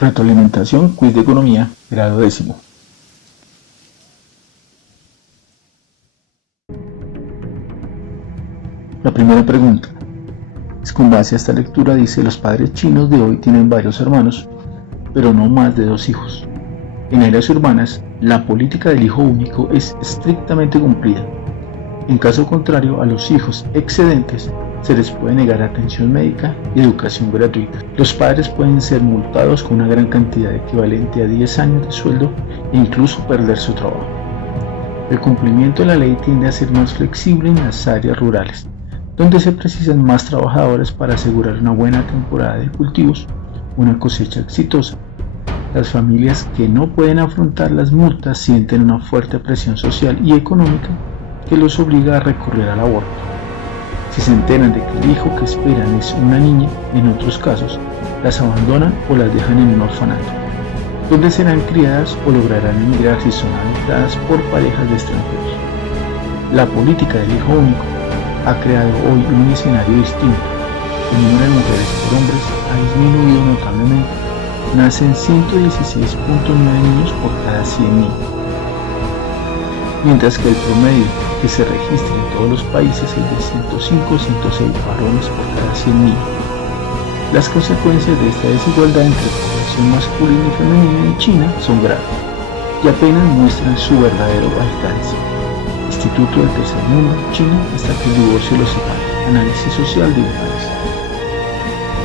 Retroalimentación, quiz de economía, grado 10º. La primera pregunta es con base a esta lectura. Dice: los padres chinos de hoy tienen varios hermanos, pero no más de 2 hijos. En áreas urbanas, la política del hijo único es estrictamente cumplida. En caso contrario, a los hijos excedentes se les puede negar atención médica y educación gratuita. Los padres pueden ser multados con una gran cantidad equivalente a 10 años de sueldo e incluso perder su trabajo. El cumplimiento de la ley tiende a ser más flexible en las áreas rurales, donde se precisan más trabajadores para asegurar una buena temporada de cultivos, una cosecha exitosa. Las familias que no pueden afrontar las multas sienten una fuerte presión social y económica que los obliga a recurrir al aborto. Si se enteran de que el hijo que esperan es una niña, en otros casos, las abandonan o las dejan en un orfanato, donde serán criadas o lograrán emigrar si son adoptadas por parejas de extranjeros. La política del hijo único ha creado hoy un escenario distinto. El número de mujeres por hombres ha disminuido notablemente. Nacen 116.9 niños por cada 100 niños, mientras que el promedio que se registra en todos los países es de 105-106 varones por cada 100 niños. Las consecuencias de esta desigualdad entre población masculina y femenina en China son graves y apenas muestran su verdadero alcance. Instituto del Tercer Mundo, China, hasta que el divorcio los separe. Análisis social de un país.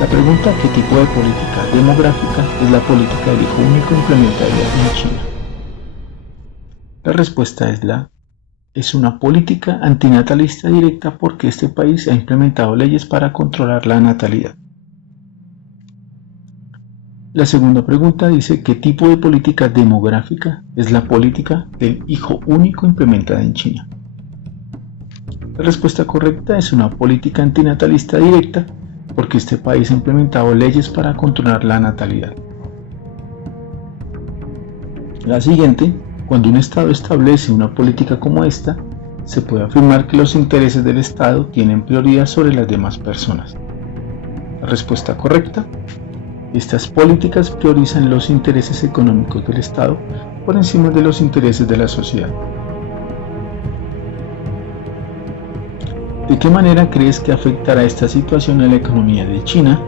La pregunta: ¿qué tipo de política demográfica es la política del hijo único implementada en China? La respuesta es una política antinatalista directa, porque este país ha implementado leyes para controlar la natalidad. La segunda pregunta dice: ¿qué tipo de política demográfica es la política del hijo único implementada en China? La respuesta correcta es una política antinatalista directa, porque este país ha implementado leyes para controlar la natalidad. La siguiente: cuando un Estado establece una política como esta, se puede afirmar que los intereses del Estado tienen prioridad sobre las demás personas. La respuesta correcta: estas políticas priorizan los intereses económicos del Estado por encima de los intereses de la sociedad. ¿De qué manera crees que afectará esta situación a la economía de China?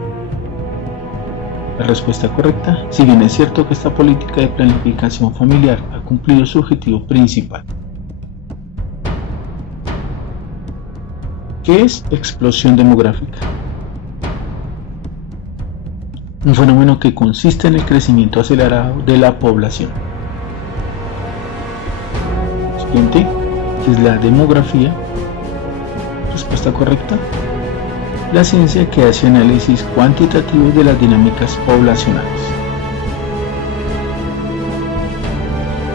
La respuesta correcta: si bien es cierto que esta política de planificación familiar ha cumplido su objetivo principal. ¿Qué es explosión demográfica? Un fenómeno que consiste en el crecimiento acelerado de la población. Siguiente: ¿qué es la demografía? Respuesta correcta: la ciencia que hace análisis cuantitativos de las dinámicas poblacionales.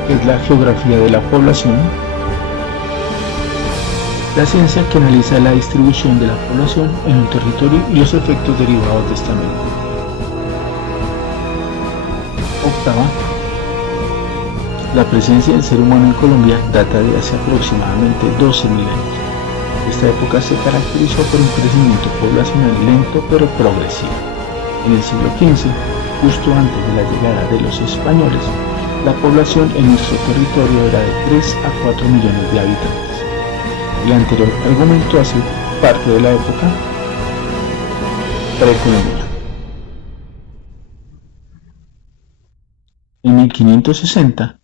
¿Qué es la geografía de la población? La ciencia que analiza la distribución de la población en un territorio y los efectos derivados de esta misma. Octava: la presencia del ser humano en Colombia data de hace aproximadamente 12.000 años. Esta época se caracterizó por un crecimiento poblacional lento pero progresivo. En el siglo XV, justo antes de la llegada de los españoles, la población en nuestro territorio era de 3 a 4 millones de habitantes. El anterior argumento hace parte de la época precolombina. En 1560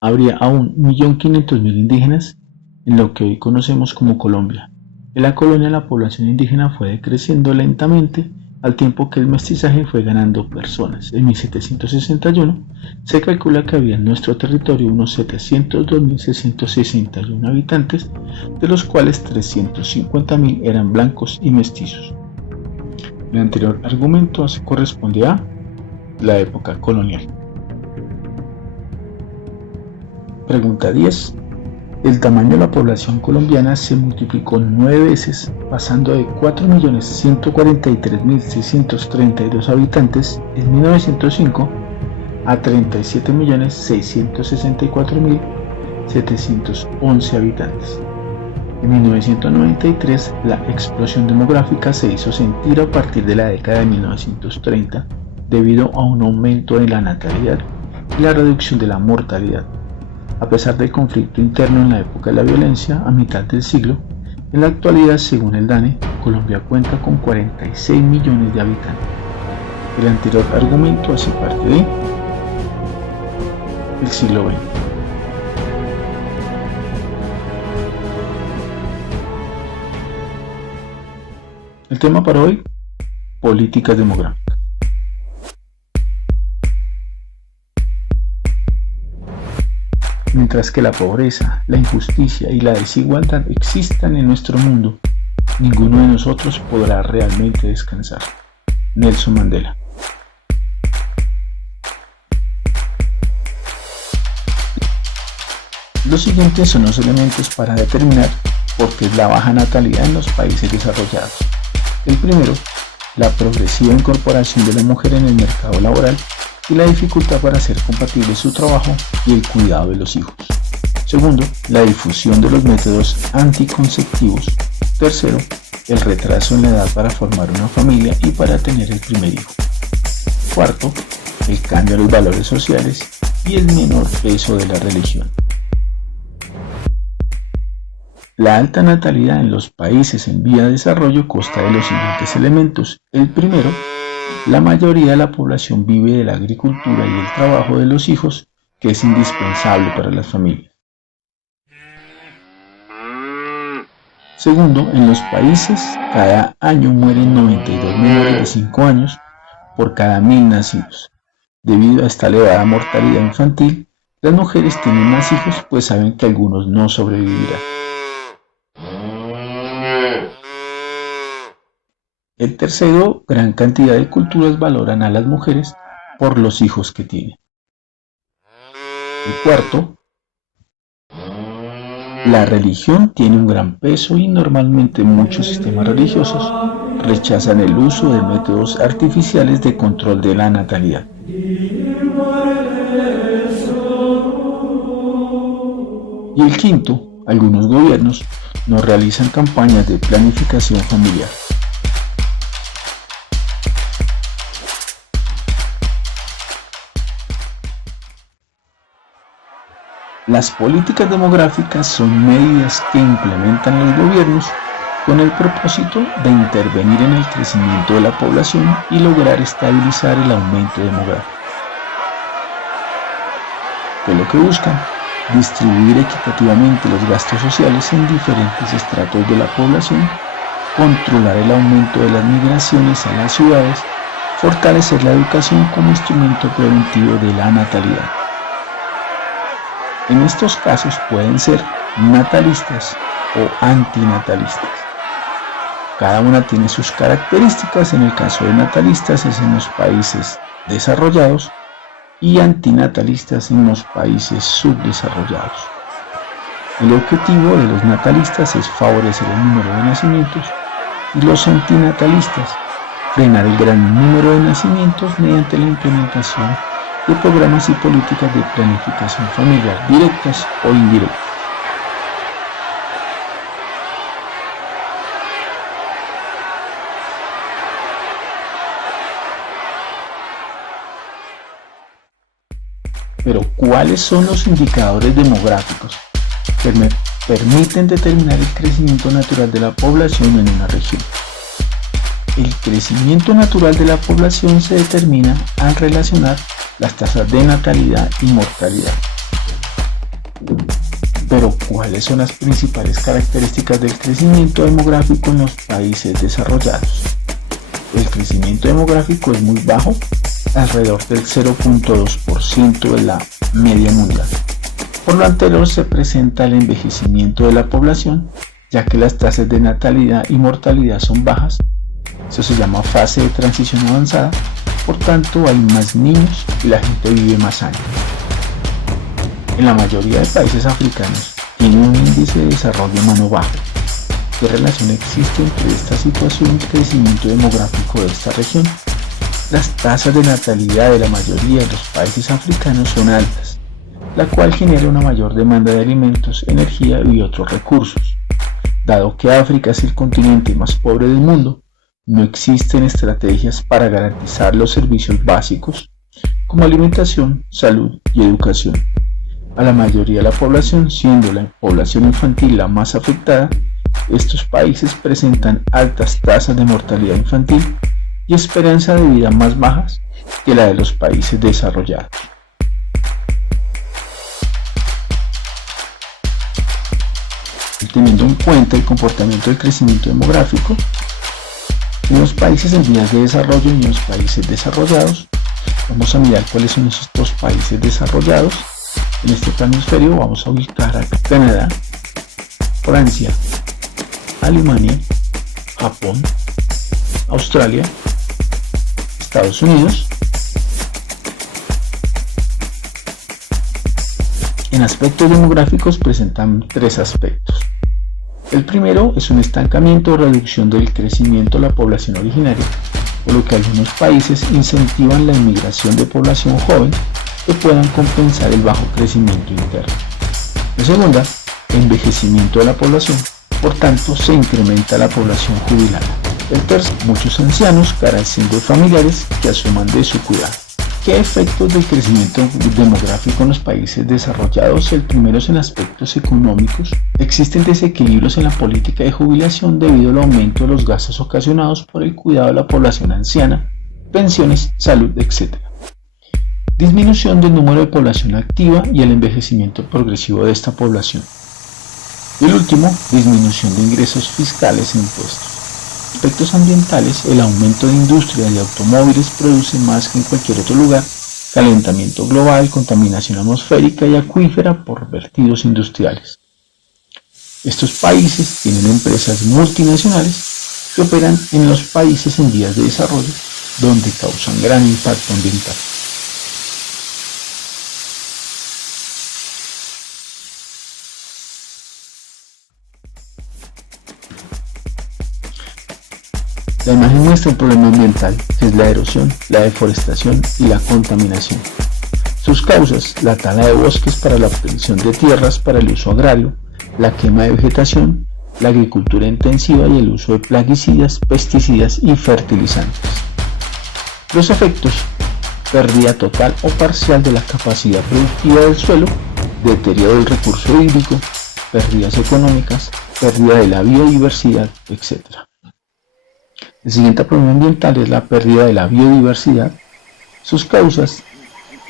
habría aún 1.500.000 indígenas en lo que hoy conocemos como Colombia. En la colonia la población indígena fue decreciendo lentamente al tiempo que el mestizaje fue ganando personas. En 1761 se calcula que había en nuestro territorio unos 702.661 habitantes, de los cuales 350.000 eran blancos y mestizos. El anterior argumento corresponde a la época colonial. Pregunta 10. El tamaño de la población colombiana se multiplicó 9 veces, pasando de 4.143.632 habitantes en 1905 a 37.664.711 habitantes. En 1993, la explosión demográfica se hizo sentir a partir de la década de 1930, debido a un aumento de la natalidad y la reducción de la mortalidad. A pesar del conflicto interno en la época de la violencia, a mitad del siglo, en la actualidad, según el DANE, Colombia cuenta con 46 millones de habitantes. El anterior argumento hace parte del siglo XX. El tema para hoy, políticas demográficas. Mientras que la pobreza, la injusticia y la desigualdad existan en nuestro mundo, ninguno de nosotros podrá realmente descansar. Nelson Mandela. Los siguientes son los elementos para determinar por qué es la baja natalidad en los países desarrollados. El primero, la progresiva incorporación de la mujer en el mercado laboral y la dificultad para hacer compatible su trabajo y el cuidado de los hijos. Segundo, la difusión de los métodos anticonceptivos. Tercero, el retraso en la edad para formar una familia y para tener el primer hijo. Cuarto, el cambio en los valores sociales y el menor peso de la religión. La alta natalidad en los países en vía de desarrollo consta de los siguientes elementos. El primero, la mayoría de la población vive de la agricultura y el trabajo de los hijos, que es indispensable para las familias. Segundo, en los países cada año mueren 92 menores de 5 años por cada 1000 nacidos. Debido a esta elevada mortalidad infantil, las mujeres tienen más hijos pues saben que algunos no sobrevivirán. El tercero, gran cantidad de culturas valoran a las mujeres por los hijos que tienen. El cuarto, la religión tiene un gran peso y normalmente muchos sistemas religiosos rechazan el uso de métodos artificiales de control de la natalidad. Y el quinto, algunos gobiernos no realizan campañas de planificación familiar. Las políticas demográficas son medidas que implementan los gobiernos con el propósito de intervenir en el crecimiento de la población y lograr estabilizar el aumento demográfico. ¿Qué es lo que buscan? Distribuir equitativamente los gastos sociales en diferentes estratos de la población, controlar el aumento de las migraciones a las ciudades, fortalecer la educación como instrumento preventivo de la natalidad. En estos casos pueden ser natalistas o antinatalistas. Cada una tiene sus características. En el caso de natalistas es en los países desarrollados y antinatalistas en los países subdesarrollados. El objetivo de los natalistas es favorecer el número de nacimientos y los antinatalistas frenar el gran número de nacimientos mediante la implementación de programas y políticas de planificación familiar directas o indirectas. Pero, ¿cuáles son los indicadores demográficos que permiten determinar el crecimiento natural de la población en una región? El crecimiento natural de la población se determina al relacionar las tasas de natalidad y mortalidad. Pero, ¿cuáles son las principales características del crecimiento demográfico en los países desarrollados? El crecimiento demográfico es muy bajo, alrededor del 0.2% de la media mundial. Por lo anterior se presenta el envejecimiento de la población, ya que las tasas de natalidad y mortalidad son bajas. Eso se llama fase de transición avanzada, por tanto hay más niños y la gente vive más años. En la mayoría de países africanos tiene un índice de desarrollo humano bajo. ¿Qué relación existe entre esta situación y el crecimiento demográfico de esta región? Las tasas de natalidad de la mayoría de los países africanos son altas, la cual genera una mayor demanda de alimentos, energía y otros recursos. Dado que África es el continente más pobre del mundo, No existen estrategias para garantizar los servicios básicos como alimentación, salud y educación. A la mayoría de la población, siendo la población infantil la más afectada, estos países presentan altas tasas de mortalidad infantil y esperanza de vida más bajas que la de los países desarrollados. Teniendo en cuenta el comportamiento del crecimiento demográfico, en los países en vías de desarrollo y en los países desarrollados, vamos a mirar cuáles son estos países desarrollados. En este planisferio vamos a ubicar a Canadá, Francia, Alemania, Japón, Australia, Estados Unidos. En aspectos demográficos presentan tres aspectos. El primero es un estancamiento o reducción del crecimiento de la población originaria, por lo que algunos países incentivan la inmigración de población joven que puedan compensar el bajo crecimiento interno. La segunda, envejecimiento de la población, por tanto se incrementa la población jubilada. El tercero, muchos ancianos carecen de familiares que asuman de su cuidado. ¿Qué efectos del crecimiento demográfico en los países desarrollados? El primero es en aspectos económicos. Existen desequilibrios en la política de jubilación debido al aumento de los gastos ocasionados por el cuidado de la población anciana, pensiones, salud, etc. Disminución del número de población activa y el envejecimiento progresivo de esta población. Y el último, disminución de ingresos fiscales e impuestos. En aspectos ambientales, el aumento de industria y automóviles produce más que en cualquier otro lugar calentamiento global, contaminación atmosférica y acuífera por vertidos industriales. Estos países tienen empresas multinacionales que operan en los países en vías de desarrollo, donde causan gran impacto ambiental. La imagen muestra un problema ambiental, que es la erosión, la deforestación y la contaminación. Sus causas: la tala de bosques para la obtención de tierras para el uso agrario, la quema de vegetación, la agricultura intensiva y el uso de plaguicidas, pesticidas y fertilizantes. Los efectos: pérdida total o parcial de la capacidad productiva del suelo, deterioro del recurso hídrico, pérdidas económicas, pérdida de la biodiversidad, etc. El siguiente problema ambiental es la pérdida de la biodiversidad. Sus causas: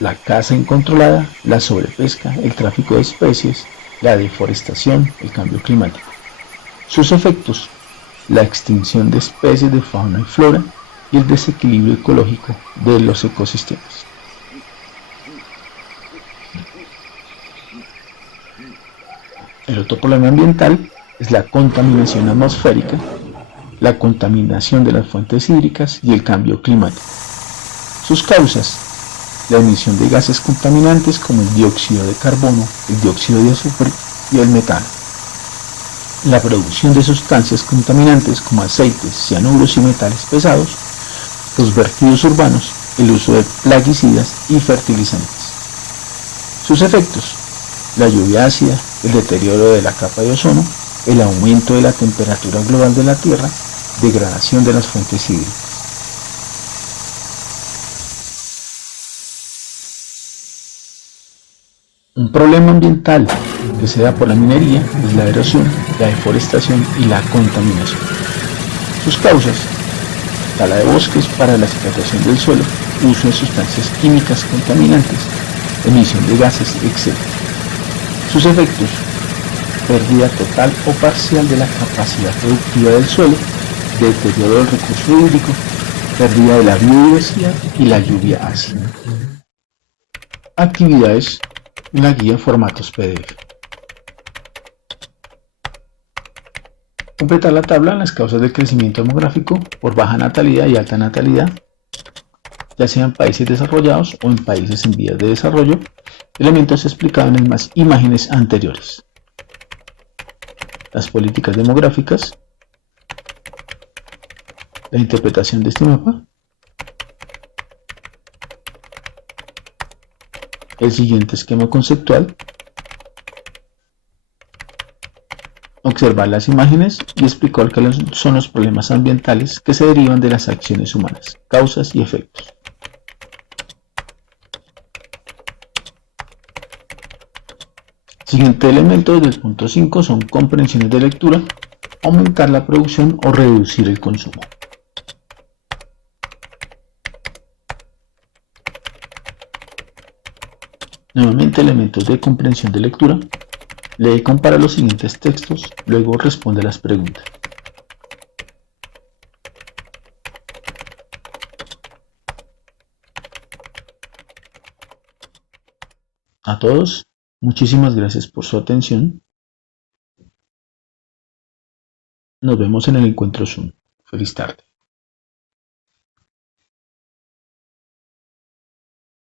la caza incontrolada, la sobrepesca, el tráfico de especies, la deforestación, el cambio climático. Sus efectos: la extinción de especies de fauna y flora y el desequilibrio ecológico de los ecosistemas. El otro problema ambiental es la contaminación atmosférica, la contaminación de las fuentes hídricas y el cambio climático. Sus causas: la emisión de gases contaminantes como el dióxido de carbono, el dióxido de azufre y el metano. La producción de sustancias contaminantes como aceites, cianuros y metales pesados, los vertidos urbanos, el uso de plaguicidas y fertilizantes. Sus efectos: la lluvia ácida, el deterioro de la capa de ozono, el aumento de la temperatura global de la Tierra, degradación de las fuentes hídricas. Un problema ambiental que se da por la minería es la erosión, la deforestación y la contaminación. Sus causas: tala de bosques para la explotación del suelo, uso de sustancias químicas contaminantes, emisión de gases, etc. Sus efectos: pérdida total o parcial de la capacidad productiva del suelo, deterioro del recurso hídrico, pérdida de la biodiversidad y la lluvia ácida. Actividades en la guía formatos PDF. Completar la tabla en las causas del crecimiento demográfico por baja natalidad y alta natalidad, ya sea en países desarrollados o en países en vías de desarrollo, elementos explicados en las imágenes anteriores. Las políticas demográficas, la interpretación de este mapa, el siguiente esquema conceptual. Ok, observar las imágenes y explicar cuáles son los problemas ambientales que se derivan de las acciones humanas, causas y efectos. Siguiente elemento del punto 5 son comprensiones de lectura, aumentar la producción o reducir el consumo. Nuevamente elementos de comprensión de lectura. Lee y compara los siguientes textos, luego responde las preguntas. A todos, muchísimas gracias por su atención. Nos vemos en el encuentro Zoom. Feliz tarde.